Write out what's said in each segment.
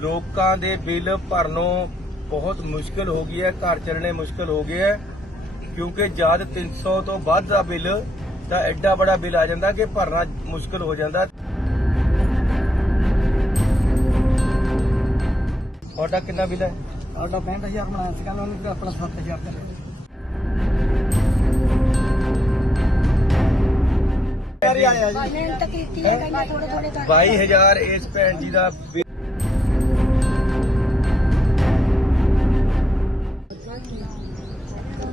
ਲੋਕਾਂ ਦੇ ਬਿੱਲ ਭਰਨੋਂ ਬਹੁਤ ਮੁਸ਼ਕਲ ਹੋ ਗਈ ਹੈ ਘਰ ਚੱਲਣੇ ਮੁਸ਼ਕਲ ਹੋ ਗਏ ਹੈ ਕਿਉਂਕਿ ਜਦ 300 ਤੋਂ ਵੱਧ ਦਾ ਬਿੱਲ ਤਾਂ ਐਡਾ ਬੜਾ ਬਿੱਲ ਆ ਜਾਂਦਾ ਕਿ ਭਰਨਾ ਮੁਸ਼ਕਲ ਹੋ ਜਾਂਦਾ। ਤੁਹਾਡਾ ਕਿੰਨਾ ਬਿੱਲ ਹੈ? ਸਾਡਾ 65000 ਬਣਾਇਆ ਸੀ ਕੱਲ ਉਹਨੇ ਆਪਣਾ 7000 ਕਰਿਆ ਯਾਰੀ ਆਇਆ ਜੀ ਮਿਹਨਤ ਕੀਤੀ ਹੈ ਕਹਿੰਦੇ ਥੋੜੇ ਥੋੜੇ ਕਰਕੇ 22000 ਇਸ ਭੈਣ ਜੀ ਦਾ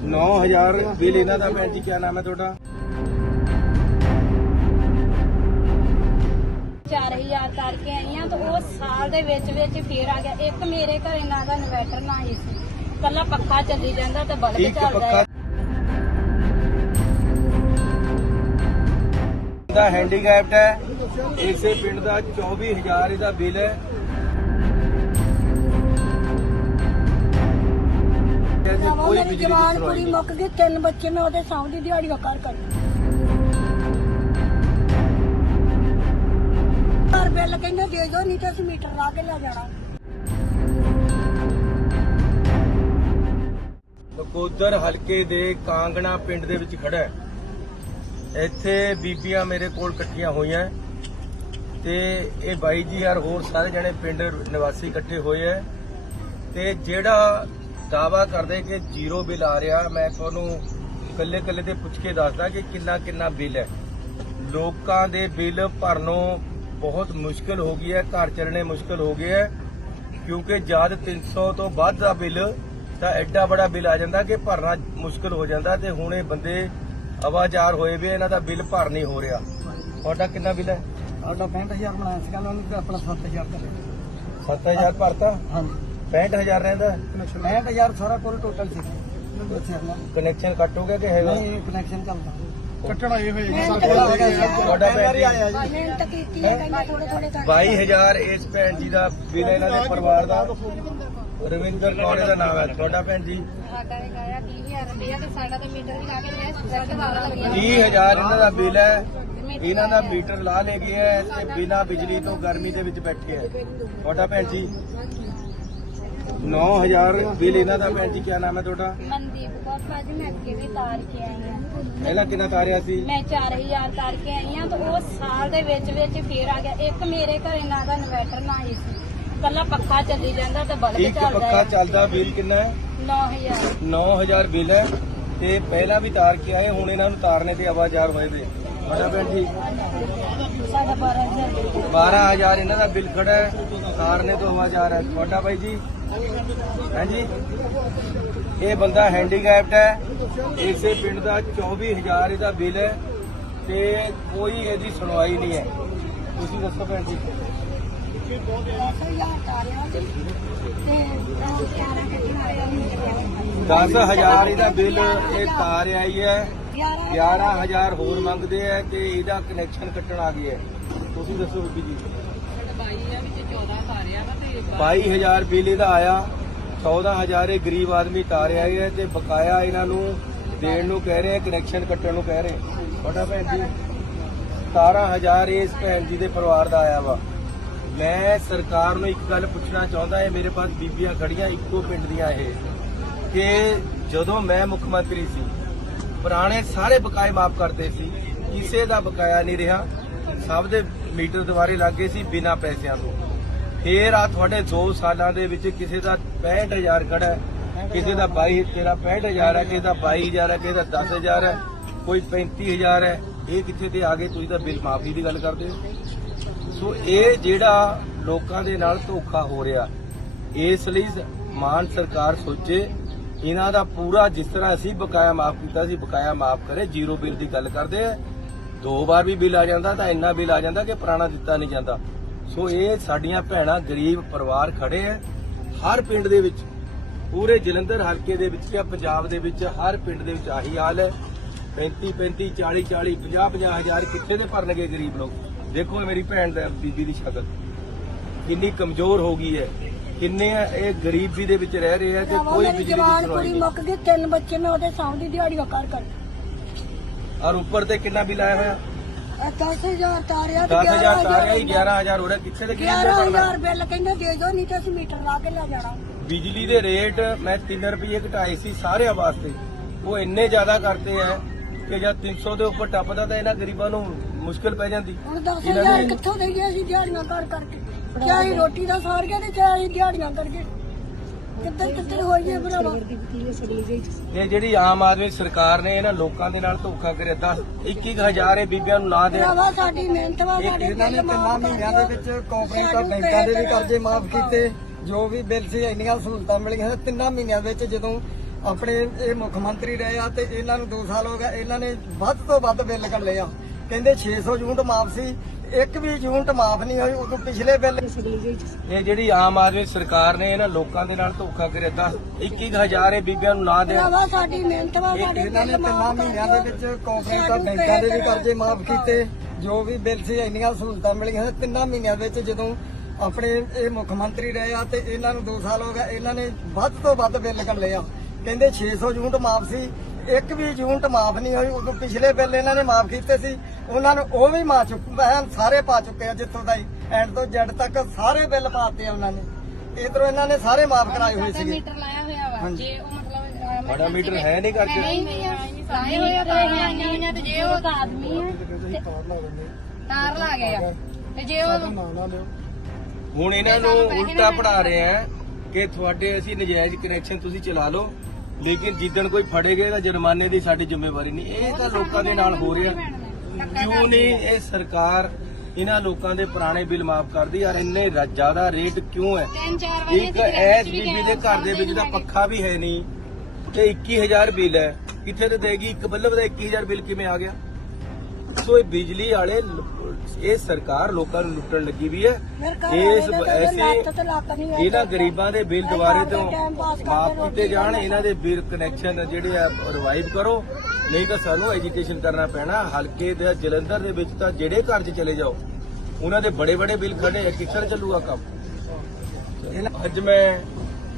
ਬਿੱਲ ਨੌ ਹਜ਼ਾਰ ਬਿੱਲ ਇਹਨਾਂ ਦਾ ਭੈਣ ਜੀ ਕੀ ਨਾਮ ਹੈ ਤੁਹਾਡਾ? 4000 ਕਰਕੇ ਆਈ ਆ ਤਾਂ ਉਹ ਸਾਲ ਦੇ ਵਿੱਚ ਵਿੱਚ ਫੇਰ ਆ ਗਿਆ। ਇੱਕ ਮੇਰੇ ਘਰੇ ਨਾ ਦਾ ਇਨਵਰਟਰ ਨਾ ਹੀ ਸੀ। ਕੱਲਾ ਪੱਖਾ ਚੱਲੀ ਜਾਂਦਾ ਤੇ ਬਲਬ ਚੱਲਦਾ ਹੈ। ਦਾ ਹੈਂਡੀਕੈਪਟ ਹੈ। ਇਸੇ ਪਿੰਡ ਦਾ 24000 ਇਹਦਾ ਬਿੱਲ ਹੈ। ਕਹਿੰਦੇ ਉਹ ਕੋਈ ਮੇਰੀ ਬਿਜਲੀ ਦੀ ਜਵਾਨ ਸੁਣਵਾਈ ਕੁੜੀ ਨਹੀਂ। ਮੁੱਕ ਗਈ ਤਿੰਨ ਬੱਚੇ ਮੈਂ ਉਹਦੇ ਸੌਂ ਦੀ ਦਿਹਾੜੀ ਕਰ ਕਰ ਘਰ ਬਿੱਲ ਕਹਿੰਦੇ ਦੇ ਦਿਓ ਨਹੀਂ ਤਾਂ ਅਸੀਂ ਮੀਟਰ ਲਾ ਕੇ ਲੈ ਜਾਣਾ। ਨਕੋਦਰ ਹਲਕੇ ਦੇ ਕਾਂਗਣਾ ਪਿੰਡ ਦੇ ਵਿੱਚ ਖੜਾ ਹੈ। ਇੱਥੇ ਬੀਬੀਆਂ ਮੇਰੇ ਕੋਲ ਇਕੱਠੀਆਂ ਹੋਈਆਂ ਹੈ ਤੇ ਇਹ ਬਾਈ ਜੀ ਯਾਰ ਹੋਰ ਸਾਰੇ ਜਣੇ ਪਿੰਡ ਨਿਵਾਸੀ ਇਕੱਠੇ ਹੋਏ ਹੈ ਤੇ ਜਿਹੜਾ ਦਾਵਾ ਕਰਦੇ ਕਿ ਜ਼ੀਰੋ ਬਿੱਲ ਆ ਰਿਹਾ। ਮੈਂ ਤੁਹਾਨੂੰ ਕੱਲੇ ਕੱਲੇ ਤੇ ਪੁੱਛ ਕੇ ਦੱਸਦਾ ਕਿ ਕਿੰਨਾ ਕਿੰਨਾ ਬਿੱਲ ਹੈ। ਲੋਕਾਂ ਦੇ ਬਿੱਲ ਭਰਨੋਂ ਬਹੁਤ ਮੁਸ਼ਕਲ ਹੋ ਗਈ ਹੈ ਘਰ ਚੱਲਣੇ ਮੁਸ਼ਕਲ ਹੋ ਗਏ ਹੈ। ਕਿਉਂਕਿ ਜਦ 300 ਤੋਂ ਵੱਧ ਦਾ ਬਿੱਲ ਤਾਂ ਐਡਾ ਬੜਾ ਬਿੱਲ ਆ ਜਾਂਦਾ ਕਿ ਭਰਨਾ ਮੁਸ਼ਕਲ ਹੋ ਜਾਂਦਾ ਤੇ ਹੁਣ ਇਹ ਬੰਦੇ ਆਵਾਜ਼ਾਰ ਹੋਏ ਵੀ ਇਹਨਾਂ ਦਾ ਬਿੱਲ ਭਰ ਨਹੀਂ ਹੋ ਰਿਹਾ। ਤੁਹਾਡਾ ਕਿੰਨਾ ਬਿੱਲ ਹੈ? ਸਾਡਾ 65000 ਬਣਾਇਆ ਸੀ ਕੱਲ ਉਹਨੇ ਆਪਣਾ 7000 ਕਰਿਆ 7000 ਭਰਤਾ? ਹਾਂਜੀ। 65000 ਰਹਿੰਦਾ। 65000 ਸਾਰਾ ਕੁੱਲ ਟੋਟਲ ਸੀ। ਕਨੈਕਸ਼ਨ ਕੱਟ ਹੋ ਗਿਆ ਕਿ ਹੈਗਾ? ਨਹੀਂ ਕਨੈਕਸ਼ਨ ਚੱਲਦਾ ਕੱਟਣਾ ਇਹ ਹੋਏਗਾ ਤੁਹਾਡਾ ਮਿਹਨਤ ਕੀਤੀ ਹੈ ਕਹਿੰਦੇ ਥੋੜੇ ਥੋੜੇ ਕਰਕੇ 22000 ਇਸ ਭੈਣ ਜੀ ਦਾ ਬਿੱਲ ਇਹਨਾਂ ਦੇ ਪਰਿਵਾਰ ਦਾ। ਰਵਿੰਦਰ ਕੌਰ ਦਾ ਨਾਮ ਹੈ। ਤੁਹਾਡਾ ਭੈਣ ਜੀ? ਸਾਡਾ ਨੇ ਗਾਇਆ 20000 ਰੁਪਇਆ ਤੇ ਸਾਡਾ ਤਾਂ ਮੀਟਰ ਵੀ ਲਾ ਕੇ ਲਿਆ ਸਰਕ ਵਾਲਾ ਲੱਗਿਆ। 30000 ਇਹਨਾਂ ਦਾ ਬਿੱਲ ਹੈ। ਇਹਨਾਂ ਦਾ ਮੀਟਰ ਲਾ ਲੇ ਗਿਆ ਤੇ ਬਿਨਾ ਬਿਜਲੀ ਤੋਂ ਗਰਮੀ ਦੇ ਵਿੱਚ ਬੈਠੇ ਹੈ। ਤੁਹਾਡਾ ਭੈਣ ਜੀ? 9000 ਬਿੱਲ ਇਹਨਾਂ ਦਾ ਭੈਣ ਜੀ ਕੀ ਨਾਮ ਹੈ ਤੁਹਾਡਾ? ਮਨਦੀਪ ਕੌਰ ਭਾਜੀ ਮੈਂ ਅੱਗੇ ਵੀ ਤਾਰ ਕੇ ਆਈ ਆ ਪਹਿਲਾਂ ਕਿੰਨਾ ਤਾਰਿਆ ਸੀ? ਮੈਂ 4000 ਕਰਕੇ ਆਈ ਆ ਤਾਂ ਉਹ ਸਾਲ ਦੇ ਵਿੱਚ ਵਿੱਚ ਫੇਰ ਆ ਗਿਆ। ਇੱਕ ਮੇਰੇ ਘਰੇ ਨਾ ਦਾ ਇਨਵਰਟਰ ਨਾ ਹੀ ਸੀ। ਕੱਲਾ ਪੱਖਾ ਚੱਲੀ ਜਾਂਦਾ ਤੇ ਬਲਬ ਇੱਕ ਚੱਲਦਾ ਪੱਖਾ ਹੈ ਚੱਲਦਾ ਬਿੱਲ ਕਿੰਨਾ ਹੈ? 9000 9000 ਬਿੱਲ ਹੈ ਤੇ ਪਹਿਲਾਂ ਵੀ ਤਾਰ ਕੇ ਆਏ ਹੁਣ ਇਹਨਾਂ ਨੂੰ ਤਾਰਨੇ ਤੇ ਆਵਾਜ਼ਾਰ ਹੋਏ ਵੇ। ਤੁਹਾਡਾ ਭੈਣ ਜੀ। ਸਾਡਾ 12000 12000 ਇਹਨਾਂ ਦਾ ਬਿੱਲ ਖੜਾ ਹੈ ਤਾਰਨੇ ਤੋਂ ਆਵਾਜ਼ਾਰ ਹੈ। ਤੁਹਾਡਾ ਬਾਈ ਜੀ? ਹਾਂਜੀ। ਇਹ ਬੰਦਾ ਹੈਂਡੀਕੈਪਟ ਹੈ। ਇਸੇ ਪਿੰਡ ਦਾ 24000 ਇਹਦਾ ਬਿੱਲ ਹੈ ਤੇ ਕੋਈ ਇਹਦੀ ਸੁਣਵਾਈ ਨਹੀਂ ਹੈ। ਤੁਸੀਂ ਦੱਸੋ ਭੈਣ ਜੀ। 10000 ਤਾਰਿਆ ਸੀ ਤੇ 11 ਕੱਟਣ ਵਾਲੇ ਉਹਨੂੰ 10000 ਇਹਦਾ ਬਿੱਲ ਇਹ ਤਾਰ ਆਈ ਹੈ 11 11000 ਹੋਰ ਮੰਗਦੇ ਆ ਤੇ ਇਹਦਾ ਕਨੈਕਸ਼ਨ ਕੱਟਣ ਆ ਗਿਆ ਤੁਸੀਂ ਦੱਸੋ ਬੀਬੀ ਜੀ। 22000 ਬਿੱਲ ਇਹਦਾ ਆਇਆ 14000 ਇਹ ਗਰੀਬ ਆਦਮੀ ਤਾਰਿਆ ਹੈ ਤੇ ਬਕਾਇਆ ਇਹਨਾਂ ਨੂੰ ਦੇਣ ਨੂੰ ਕਹਿ ਰਹੇ ਕਨੈਕਸ਼ਨ ਕੱਟਣ ਨੂੰ ਕਹਿ ਰਹੇ ਤੁਹਾਡਾ ਭੈਣ ਜੀ 17000 ਇਸ ਭੈਣ ਜੀ ਦੇ ਪਰਿਵਾਰ ਦਾ ਆਇਆ ਵਾ। ਮੈਂ ਸਰਕਾਰ ਨੂੰ ਇੱਕ ਗੱਲ ਪੁੱਛਣਾ ਚਾਹੁੰਦਾ ਹੈ ਮੇਰੇ ਪਾਸ ਬੀਬੀਆਂ ਖੜੀਆਂ ਇੱਕੋ ਪਿੰਡ ਦੀਆਂ ਇਹ, ਕਿ ਜਦੋਂ ਮੈਂ ਮੁੱਖ ਮੰਤਰੀ ਸੀ, ਪੁਰਾਣੇ ਸਾਰੇ ਬਕਾਏ ਮਾਫ ਕਰਦੇ ਸੀ, ਕਿਸੇ ਦਾ ਬਕਾਇਆ ਨਹੀਂ ਰਿਹਾ, ਸਭ ਦੇ ਮੀਟਰ ਦੁਬਾਰੇ ਲੱਗੇ ਸੀ ਬਿਨਾਂ ਪੈਸਿਆਂ ਤੋਂ। ਫੇਰ ਆ ਤੁਹਾਡੇ 2 ਸਾਲਾਂ ਦੇ ਵਿੱਚ ਕਿਸੇ ਦਾ 65000 ਖੜਾ ਹੈ, ਕਿਸੇ ਦਾ 22 ਤੇਰਾ 65000 ਹੈ, ਕਿਸੇ ਦਾ 22000 ਹੈ, ਕਿਸੇ ਦਾ 10000 ਹੈ, ਕੋਈ 35000 ਹੈ, ਇਹ ਕਿੱਥੇ ਤੇ ਆ ਗਏ? ਤੁਸੀਂ ਤਾਂ ਬਿੱਲ ਮਾਫੀ ਦੀ ਗੱਲ ਕਰਦੇ ਹੋ। ਸੋ ਇਹ ਜਿਹੜਾ ਲੋਕਾਂ ਦੇ ਨਾਲ ਧੋਖਾ ਹੋ ਰਿਹਾ, ਇਸ ਲਈ ਮਾਨ ਸਰਕਾਰ ਸੋਚੇ, ਇਹਨਾਂ ਦਾ ਪੂਰਾ ਜਿਸ ਤਰ੍ਹਾਂ ਅਸੀਂ ਬਕਾਇਆ ਮਾਫ ਕੀਤਾ ਸੀ, ਬਕਾਇਆ ਮਾਫ ਕਰੇ, ਜ਼ੀਰੋ ਬਿੱਲ ਦੀ ਗੱਲ ਕਰਦੇ ਆ। ਦੋ ਵਾਰ ਵੀ ਬਿੱਲ ਆ ਜਾਂਦਾ ਤਾਂ ਇੰਨਾ ਬਿੱਲ ਆ ਜਾਂਦਾ ਕਿ ਪੁਰਾਣਾ ਦਿੱਤਾ ਨਹੀਂ ਜਾਂਦਾ। ਸੋ ਇਹ ਸਾਡੀਆਂ ਭੈਣਾਂ ਗਰੀਬ ਪਰਿਵਾਰ ਖੜੇ ਆ। ਹਰ ਪਿੰਡ ਦੇ ਵਿੱਚ ਪੂਰੇ ਜਲੰਧਰ ਹਲਕੇ ਦੇ ਵਿੱਚ ਜਾਂ ਪੰਜਾਬ ਦੇ ਵਿੱਚ ਹਰ ਪਿੰਡ ਦੇ ਵਿੱਚ ਆਹੀ ਹਾਲ ਹੈ। 35 35 40 40 50 50 ਹਜ਼ਾਰ ਕਿੱਥੇ ਦੇ ਭਰਨਗੇ ਗਰੀਬ ਲੋਕ? ਦੇਖੋ ਇਹ ਮੇਰੀ ਭੈਣ ਦਾ ਬੀਬੀ ਦੀ ਸ਼ਕਲ। ਕਿੰਨੀ ਕਮਜ਼ੋਰ ਹੋ ਗਈ ਹੈ। ਕਿੰਨੇ ਇਹ ਗਰੀਬੀ ਦੇ ਵਿੱਚ ਰਹਿ ਰਹੇ ਆ ਤੇ ਕੋਈ ਬਿਜਲੀ ਦੀ ਸੁਣਵਾਈ ਨਹੀਂ। ਮੁੱਕ ਗਈ ਤਿੰਨ ਬੱਚੇ ਮੈਂ ਉਹਦੇ ਸੌਂ ਦੀ ਦਿਹਾੜੀ ਕਰ ਕਰ ਔਰ ਉੱਪਰ ਤੇ ਕਿੰਨਾ ਬਿੱਲ ਆਇਆ ਹੋਇਆ? 10000 ਤਾਰਿਆ 10000 ਤਾਰਿਆ ਹੀ 11000 ਹੋ ਰਿਹਾ ਕਿੱਥੇ ਦੇ ਗਰੀਬ ਦਾ ਬਣਨਾ 11000 ਬਿੱਲ ਕਹਿੰਦੇ ਦੇ ਦਿਓ ਨਹੀਂ ਤਾਂ ਅਸੀਂ ਮੀਟਰ ਲਾ ਕੇ ਲੈ ਜਾਣਾ। ਬਿਜਲੀ ਦੇ ਰੇਟ ਮੈਂ 3 ਰੁਪਏ ਘਟਾਏ ਸੀ ਸਾਰਿਆਂ ਵਾਸਤੇ। ਉਹ ਇੰਨੇ ਜ਼ਿਆਦਾ ਕਰਤੇ ਆ ਕਿ ਜਦ 300 ਦੇ ਉੱਪਰ ਟੱਪਦਾ ਤਾਂ ਇਹਨਾਂ ਗਰੀਬਾਂ ਨੂੰ ਮੁਸ਼ਕਲ ਪੈ ਜਾਂਦੀ। ਹੁਣ ਇਹਨਾਂ 10000 ਨੇ- ਕਿੱਥੋਂ ਦੇਈਏ ਅਸੀਂ ਦਿਹਾੜੀਆਂ ਕਰ ਕਰਕੇ? ਚਾਹੇ ਰੋਟੀ ਦਾ ਸਾਰ ਗਿਆ ਤੇ ਚਾਹੇ ਦਿਹਾੜੀਆਂ ਕਰਕੇ? ਕਿੱਧਰ ਕਿੱਧਰ ਹੋਈਏ ਭਰਾਵਾ? ਇਹ ਜਿਹੜੀ ਆਮ ਆਦਮੀ ਸਰਕਾਰ ਨੇ ਇਹਨਾਂ ਲੋਕਾਂ ਦੇ ਨਾਲ ਧੋਖਾ ਕਰਿਆ 10 21000 ਇਹ ਬੀਬੀਆਂ ਨੂੰ ਨਾ ਦੇਣ। ਭਰਾਵਾ ਸਾਡੀ ਮਿਹਨਤ ਵਾ ਸਾਡੇ ਇਹਨਾਂ ਨੇ ਤਿੰਨਾਂ ਮਹੀਨਿਆਂ ਦੇ। ਵਿੱਚ ਕੋਆਪਰੇਟਿਵ ਬੈਂਕਾਂ ਦੇ ਵੀ ਕਰਜ਼ੇ ਮਾਫ ਕੀਤੇ ਜੋ ਵੀ ਬਿੱਲ ਸੀ ਇੰਨੀਆਂ ਸਹੂਲਤਾਂ ਮਿਲੀਆਂ ਤਿੰਨਾਂ ਮਹੀਨਿਆਂ ਵਿੱਚ ਜਦੋਂ ਆਪਣੇ ਇਹ ਮੁੱਖ ਮੰਤਰੀ ਰਹੇ ਆ ਤੇ ਇਹਨਾਂ ਨੂੰ 2 ਸਾਲ ਹੋ ਗਏ ਇਹਨਾਂ ਨੇ ਵੱਧ ਤੋਂ ਵੱਧ ਬਿੱਲ ਕੱਢੇ ਆ। ਕਹਿੰਦੇ 600 ਯੂਨਿਟ ਮਾਫ ਸੀ ਇੱਕ ਵੀ ਯੂਨਿਟ ਮਾਫ ਨਹੀਂ ਹੋਈ ਉਦੋਂ ਪਿਛਲੇ ਬਿੱਲ ਇਹ ਜਿਹੜੀ ਆਮ ਆਦਮੀ ਸਰਕਾਰ ਨੇ ਇਹਨਾਂ ਲੋਕਾਂ ਦੇ ਨਾਲ ਧੋਖਾ ਕਰਿਆ 10 21000 ਇਹ ਬੀਬੀਆਂ ਨੂੰ ਨਾ ਭਰਾਵਾ ਸਾਡੀ ਮਿਹਨਤ ਵਾ ਸਾਡੇ ਇਹਨਾਂ ਨੇ ਬਿੱਲ ਤਿੰਨਾਂ ਮਾਫ਼ ਕਰ ਮਹੀਨਿਆਂ ਦੇ। ਵਿੱਚ ਕੋਆਪਰੇਟਿਵ ਸਾਨੂੰ ਬੈਂਕਾਂ ਦੇ ਵੀ ਕਰਜ਼ੇ ਮਾਫ ਕੀਤੇ ਜੋ ਵੀ ਬਿੱਲ ਸੀ ਇੰਨੀਆਂ ਸਹੂਲਤਾਂ ਮਿਲੀਆਂ ਤਿੰਨਾਂ ਮਹੀਨਿਆਂ ਵਿੱਚ ਜਦੋਂ ਆਪਣੇ ਇਹ ਮੁੱਖ ਮੰਤਰੀ ਰਹੇ ਆ ਤੇ ਇਹਨਾਂ ਨੂੰ 2 ਸਾਲ ਹੋ ਗਏ ਇਹਨਾਂ ਨੇ ਵੱਧ ਤੋਂ ਵੱਧ ਬਿੱਲ ਕੱਢੇ ਆ ਕਹਿੰਦੇ 600 ਯੂਨਿਟ ਮਾਫ ਸੀ ਇੱਕ ਵੀ ਯੂਨਿਟ ਮਾਫ ਨਹੀਂ ਹੋਈ ਉਦੋਂ ਪਿਛਲੇ ਬਿੱਲ ਇਹਨਾਂ ਨੇ ਮਾਫ ਕੀਤੇ ਸੀ। ਉਹਨਾਂ ਨੂੰ ਉਹ ਵੀ ਮਾ ਚੁੱਕ ਸਾਰੇ ਪਾ ਚੁੱਕੇ ਆ ਜਿੱਥੋਂ ਦਾ ਐਂਡ ਤੋਂ ਜੈਡ ਤੱਕ ਸਾਰੇ ਬਿੱਲ ਪਾਤੇ ਆ ਉਹਨਾਂ ਨੇ। ਇਧਰੋਂ ਇਹਨਾਂ ਨੇ ਸਾਰੇ ਮਾਫ ਕਰਾਏ ਹੋਏ ਸੀਗੇ। ਮੀਟਰ ਲਾਇਆ ਹੋਇਆ ਵਾ। ਜੇ ਉਹ ਮਤਲਬ ਸਾਡਾ ਮੀਟਰ ਹੈ ਨਹੀਂ ਕਰਕੇ ਨਹੀਂ ਨਹੀਂ ਲਾਏ ਹੋਏ ਆ ਤਾਂ ਆਈਆਂ ਹੋਈਆਂ ਤੇ ਜੇ ਉਹ ਆਦਮੀ ਹੈ ਤਾਰ ਲਾ ਗਏ ਆ। ਤੇ ਜੇ ਉਹ ਹੁਣ ਇਹਨਾਂ ਨੂੰ ਉਲਟਾ ਪੜਾ ਰਹੇ ਆ ਕਿ ਤੁਹਾਡੇ ਅਸੀਂ ਨਜਾਇਜ਼ ਕਨੈਕਸ਼ਨ ਤੁਸੀਂ ਚਲਾ ਲਓ। ਲੇਕਿਨ ਜਿੱਦਣ ਕੋਈ ਫੜੇਗਾ ਤਾਂ ਜੁਰਮਾਨੇ ਦੀ ਸਾਡੀ ਜ਼ਿੰਮੇਵਾਰੀ ਨਹੀਂ। ਇਹ ਤਾਂ ਲੋਕਾਂ ਦੇ ਨਾਲ ਹੋ ਰਿਹਾ। ਕਿਉਂ ਨਹੀਂ? ਇਹ ਸਰਕਾਰ ਇਹਨਾਂ ਲੋਕਾਂ ਦੇ ਪੁਰਾਣੇ ਬਿੱਲ ਮਾਫ ਕਰਦੀ ਯਾਰ ਇੰਨੇ ਜ਼ਿਆਦਾ ਰੇਟ ਕਿਉਂ ਹੈ? ਇੱਕ ਐਸ ਬੀਬੀ ਦੇ ਘਰ ਦੇ ਵਿੱਚ ਤਾਂ ਪੱਖਾ ਵੀ ਹੈ ਨਹੀਂ। ਤੇ 21000 ਬਿੱਲ ਹੈ। ਕਿੱਥੇ ਤੇ ਦੇਗੀ? ਇੱਕ ਬੱਲਬ ਦਾ 21000 ਬਿੱਲ ਕਿਵੇਂ ਆ ਗਿਆ? ਸੋ ਇਹ ਬਿਜਲੀ ਵਾਲੇ ਇਹ ਸਰਕਾਰ ਲੋਕਾਂ ਨੂੰ ਲੁੱਟਣ ਲੱਗੀ ਵੀ ਹੈ। ਇਸ ਐਸੇ। ਇਹਨਾਂ ਗਰੀਬਾਂ ਦੇ ਬਿੱਲ ਦੁਬਾਰੇ ਤੋਂ ਮਾਫ ਕੀਤੇ ਜਾਣ ਇਹਨਾਂ ਦੇ ਬਿੱਲ ਕਨੈਕਸ਼ਨ ਜਿਹੜੇ ਆ ਰਿਵਾਈਵ ਕਰੋ। ਨਹੀਂ ਤਾਂ ਸਾਨੂੰ ਐਜੀਟੇਸ਼ਨ ਕਰਨਾ ਪੈਣਾ। ਹਲਕੇ ਦੇ ਜਲੰਧਰ ਦੇ ਵਿੱਚ ਤਾਂ ਜਿਹੜੇ ਘਰ 'ਚ ਚਲੇ ਜਾਓ ਉਹਨਾਂ ਦੇ ਬੜੇ ਬੜੇ ਬਿੱਲ ਖੜੇ ਕਿੱਥੇ ਚੱਲੂਗਾ ਕੰਮ? ਅੱਜ ਮੈਂ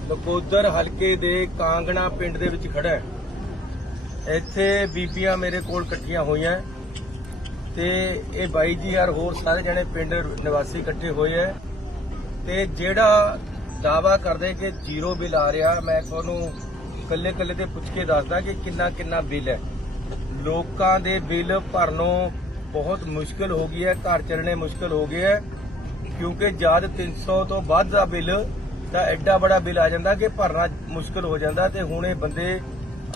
ਨਕੋਦਰ ਹਲਕੇ ਦੇ ਕਾਂਗਣਾ ਪਿੰਡ ਦੇ ਵਿੱਚ ਖੜਾ ਇੱਥੇ ਬੀਬੀਆਂ ਮੇਰੇ ਕੋਲ ਇਕੱਠੀਆਂ ਹੋਈਆਂ। ਤੇ ਇਹ ਬਾਈ ਜੀ ਯਾਰ ਹੋਰ ਸਾਰੇ ਜਣੇ ਪਿੰਡ ਨਿਵਾਸੀ ਇਕੱਠੇ ਹੋਏ ਐ ਤੇ ਜਿਹੜਾ ਦਾਵਾ ਕਰਦੇ ਕਿ ਜ਼ੀਰੋ ਬਿੱਲ ਆ ਰਿਹਾ, ਮੈਂ ਤੁਹਾਨੂੰ ਕੱਲੇ ਕੱਲੇ ਤੇ ਪੁੱਛ ਕੇ ਦੱਸਦਾ ਕਿ ਕਿੰਨਾ ਕਿੰਨਾ ਬਿੱਲ ਹੈ। ਲੋਕਾਂ ਦੇ ਬਿੱਲ ਭਰਨੋਂ ਬਹੁਤ ਮੁਸ਼ਕਲ ਹੋ ਗਈ ਹੈ, ਘਰ ਚੱਲਣੇ ਮੁਸ਼ਕਲ ਹੋ ਗਏ ਹੈ, ਕਿਉਂਕਿ ਜਦ 300 ਤੋਂ ਵੱਧ ਦਾ ਬਿੱਲ, ਤਾਂ ਐਡਾ ਬੜਾ ਬਿੱਲ ਆ ਜਾਂਦਾ ਕਿ ਭਰਨਾ ਮੁਸ਼ਕਲ ਹੋ ਜਾਂਦਾ ਤੇ ਹੁਣ ਇਹ ਬੰਦੇ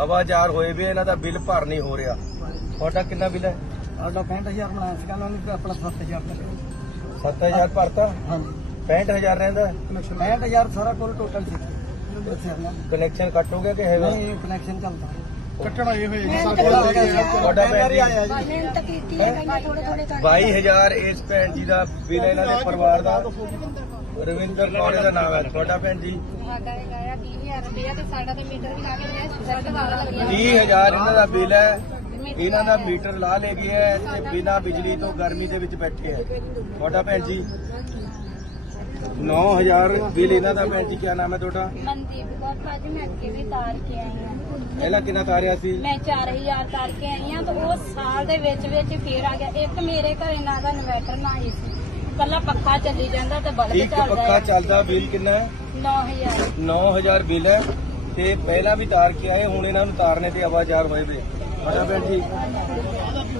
ਆਵਾਜ਼ਾਰ ਹੋਏ ਵੀ ਇਹਨਾਂ ਦਾ ਬਿੱਲ ਭਰ ਨਹੀਂ ਹੋ ਰਿਹਾ। ਤੁਹਾਡਾ ਕਿੰਨਾ ਬਿੱਲ ਹੈ? ਸਾਡਾ 65000 ਬਣਾਇਆ ਸੀਗਾ ਉਹਨਾਂ ਨੇ ਆਪਣਾ 7000 ਕਰਿਆ। 7000 ਭਰਤਾ? ਹਾਂਜੀ। 65000 ਰਹਿੰਦਾ? 65000 ਸਾਰਾ ਕੁੱਲ ਟੋਟਲ ਸੀ। ਦੱਸਿਆ ਨਾ ਕਨੈਕਸ਼ਨ ਕੱਟ ਹੋ ਗਿਆ ਕਿ ਹੈਗਾ? ਨਹੀਂ ਕਨੈਕਸ਼ਨ ਚੱਲਦਾ। ਕੱਟਣਾ ਇਹ ਹੋਏਗਾ ਤੁਹਾਡਾ ਭੈਣ ਜੀ ਆਇਆ ਜੀ। ਮਿਹਨਤ ਕੀਤੀ ਹੈ ਕਹਿੰਦੇ ਥੋੜੇ ਥੋੜੇ ਕਰਕੇ। 22000 ਇਸ ਭੈਣ ਜੀ ਦਾ ਬਿੱਲ ਇਹਨਾਂ ਦੇ ਪਰਿਵਾਰ ਦਾ। ਰਵਿੰਦਰ ਕੌਰ ਦਾ ਨਾਮ ਹੈ ਤੁਹਾਡਾ ਭੈਣ ਜੀ। ਸਾਡਾ ਹੈਗਾ ਆ 20000 ਰੁਪਇਆ ਤੇ ਸਾਡਾ ਤੇ ਮੀਟਰ ਵੀ ਲਾ ਕੇ ਲੱਗਿਆ। 30000 ਇਹਨਾਂ ਦਾ ਬਿੱਲ ਹੈ। ਇਹਨਾਂ ਦਾ ਮੀਟਰ ਲਾ ਲੇ ਗਿਆ ਹੈ ਤੇ ਬਿਨਾ ਬਿਜਲੀ ਤੋਂ ਗਰਮੀ ਦੇ ਵਿੱਚ ਬੈਠੇ ਹੈ। ਤੁਹਾਡਾ ਭੈਣ ਜੀ? 9000 ਬਿੱਲ ਇਹਨਾਂ ਦਾ ਭੈਣ ਜੀ ਕੀ ਨਾਮ ਹੈ ਤੁਹਾਡਾ? ਮਨਦੀਪ ਕੌਰ ਭਾਜੀ ਮੈਂ ਅੱਗੇ ਵੀ ਤਾਰ ਕੇ ਆਈ ਹਾਂ। ਪਹਿਲਾਂ ਕਿੰਨਾ ਤਾਰਿਆ ਸੀ? ਮੈਂ 4000 ਤਾਰ ਕੇ ਆਈ ਹਾਂ ਤੇ ਉਹ ਸਾਲ ਦੇ ਵਿੱਚ ਵਿੱਚ ਫੇਰ ਆ ਗਿਆ। ਇੱਕ ਮੇਰੇ ਘਰੇ ਨਾ ਦਾ ਇਨਵਰਟਰ ਨਾ ਹੀ ਸੀ ਕੱਲਾ ਪੱਖਾ ਚੱਲੀ ਜਾਂਦਾ ਤੇ ਬਲਬ ਇੱਕ ਚੱਲਦਾ ਪੱਖਾ ਚੱਲਦਾ ਬਿੱਲ ਕਿੰਨਾ ਹੈ? 9000 9000 ਬਿੱਲ ਹੈ ਤੇ ਪਹਿਲਾਂ ਵੀ ਤਾਰ ਕੇ ਆਏ ਹੁਣ ਇਹਨਾਂ ਨੂੰ ਤਾਰਨੇ ਤੇ ਆਵਾਜ਼ਾਰ ਹੋਏ ਵੇ। ਤੁਹਾਡਾ ਭੈਣ ਜੀ।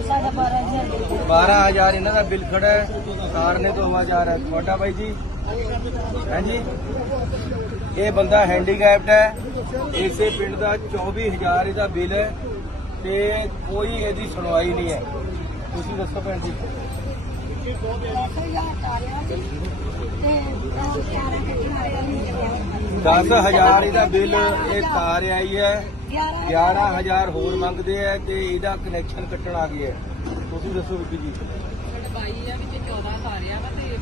ਸਾਡਾ 12000 ਬਿੱਲ 12000 ਇਹਨਾਂ ਦਾ ਬਿੱਲ ਖੜਾ ਹੈ। ਆਵਾਜ਼ ਆ ਰਿਹਾ ਹੈ। ਤੁਹਾਡਾ ਬਾਈ ਜੀ। ਹਾਂਜੀ ਇਹ ਬੰਦਾ ਹੈਂਡੀਕੈਪਡ ਹੈ। ਇਸੇ ਪਿੰਡ ਦਾ 24000 ਇਹਦਾ ਬਿੱਲ ਹੈ। ਤੇ ਕੋਈ ਇਹਦੀ ਸੁਣਵਾਈ ਨਹੀਂ ਹੈ। ਤੁਸੀਂ ਦੱਸੋ ਭੈਣ ਜੀ। 10000 ਤਾਰਿਆ ਸੀ ਤੇ ਉਹ 11 ਕੱਟਣਾ ਵਾਲੀ 10000 ਇਹਦਾ ਬਿੱਲ ਇਹ ਤਾਰ ਆਈ ਹੈ 11 11000 ਹੋਰ ਮੰਗਦੇ ਆ ਤੇ ਇਹਦਾ ਕਨੈਕਸ਼ਨ ਕੱਟਣ ਆ ਗਿਆ ਤੁਸੀਂ ਦੱਸੋ ਬੀਬੀ ਜੀ।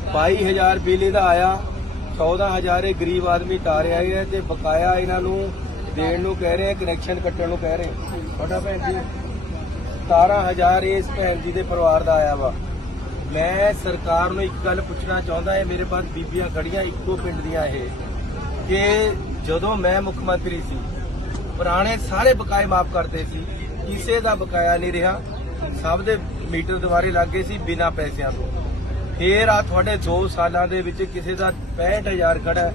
22000 ਬਿੱਲ ਇਹਦਾ ਆਇਆ। 14000 ਇਹ ਗਰੀਬ ਆਦਮੀ ਤਾਰਿਆ ਹੈ ਤੇ ਬਕਾਇਆ ਇਹਨਾਂ ਨੂੰ ਦੇਣ ਨੂੰ ਕਹਿ ਰਹੇ ਕਨੈਕਸ਼ਨ ਕੱਟਣ ਨੂੰ ਕਹਿ ਰਹੇ ਤੁਹਾਡਾ ਭੈਣ ਜੀ 17000 ਇਸ ਭੈਣ ਜੀ ਦੇ ਪਰਿਵਾਰ ਦਾ ਆਇਆ ਵਾ। ਮੈਂ ਸਰਕਾਰ ਨੂੰ ਇੱਕ ਗੱਲ ਪੁੱਛਣਾ ਚਾਹੁੰਦਾ ਹੈ ਮੇਰੇ ਪਾਸ ਬੀਬੀਆਂ ਖੜੀਆਂ ਇੱਕੋ ਪਿੰਡ ਦੀਆਂ ਇਹ, ਕਿ ਜਦੋਂ ਮੈਂ ਮੁੱਖ ਮੰਤਰੀ ਸੀ, ਪੁਰਾਣੇ ਸਾਰੇ ਬਕਾਏ ਮਾਫ ਕਰਦੇ ਸੀ, ਕਿਸੇ ਦਾ ਬਕਾਇਆ ਨਹੀਂ ਰਿਹਾ, ਸਭ ਦੇ ਮੀਟਰ ਦੁਬਾਰੇ ਲੱਗ ਸੀ ਬਿਨਾ ਪੈਸਿਆਂ ਤੋਂ। ਫੇਰ ਆ ਤੁਹਾਡੇ 2 ਸਾਲਾਂ ਦੇ ਵਿੱਚ ਕਿਸੇ ਦਾ 65000 ਖੜਾ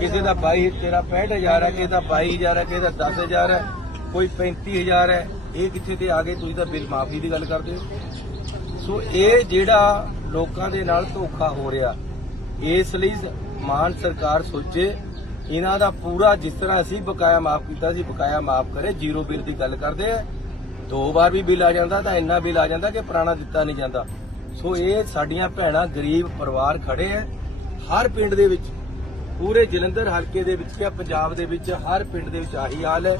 ਕਿਸੇ ਦਾ 22 ਤੇਰਾ 65000 ਹੈ, ਕਿਸੇ ਦਾ 22000 ਹੈ, ਕਿਸੇ ਦਾ 10000 ਹੈ, ਕੋਈ 35000 ਹੈ, ਇਹ ਕਿੱਥੇ ਤੇ ਆ ਗਏ? ਤੁਸੀਂ ਤਾਂ ਬਿੱਲ ਮਾਫੀ ਦੀ ਗੱਲ ਕਰਦੇ ਹੋ। ਸੋ ਇਹ ਜਿਹੜਾ ਲੋਕਾਂ ਦੇ ਨਾਲ ਧੋਖਾ ਹੋ ਰਿਹਾ, ਇਸ ਲਈ ਮਾਨ ਸਰਕਾਰ ਸੋਚੇ, ਇਹਨਾਂ ਦਾ ਪੂਰਾ ਜਿਸ ਤਰ੍ਹਾਂ ਅਸੀਂ ਬਕਾਇਆ ਮਾਫ ਕੀਤਾ ਸੀ, ਬਕਾਇਆ ਮਾਫ ਕਰੇ, ਜ਼ੀਰੋ ਬਿੱਲ ਦੀ ਗੱਲ ਕਰਦੇ ਆ। ਦੋ ਵਾਰ ਵੀ ਬਿੱਲ ਆ ਜਾਂਦਾ ਤਾਂ ਇੰਨਾ ਬਿੱਲ ਆ ਜਾਂਦਾ ਕਿ ਪੁਰਾਣਾ ਦਿੱਤਾ ਨਹੀਂ ਜਾਂਦਾ। ਸੋ ਇਹ ਸਾਡੀਆਂ ਭੈਣਾਂ ਗਰੀਬ ਪਰਿਵਾਰ ਖੜੇ ਆ, ਹਰ ਪਿੰਡ ਦੇ ਵਿੱਚ, ਪੂਰੇ ਜਲੰਧਰ ਹਲਕੇ ਦੇ ਵਿੱਚ ਜਾਂ ਪੰਜਾਬ ਦੇ ਵਿੱਚ ਹਰ ਪਿੰਡ ਦੇ ਵਿੱਚ ਆਹੀ ਹਾਲ ਹੈ।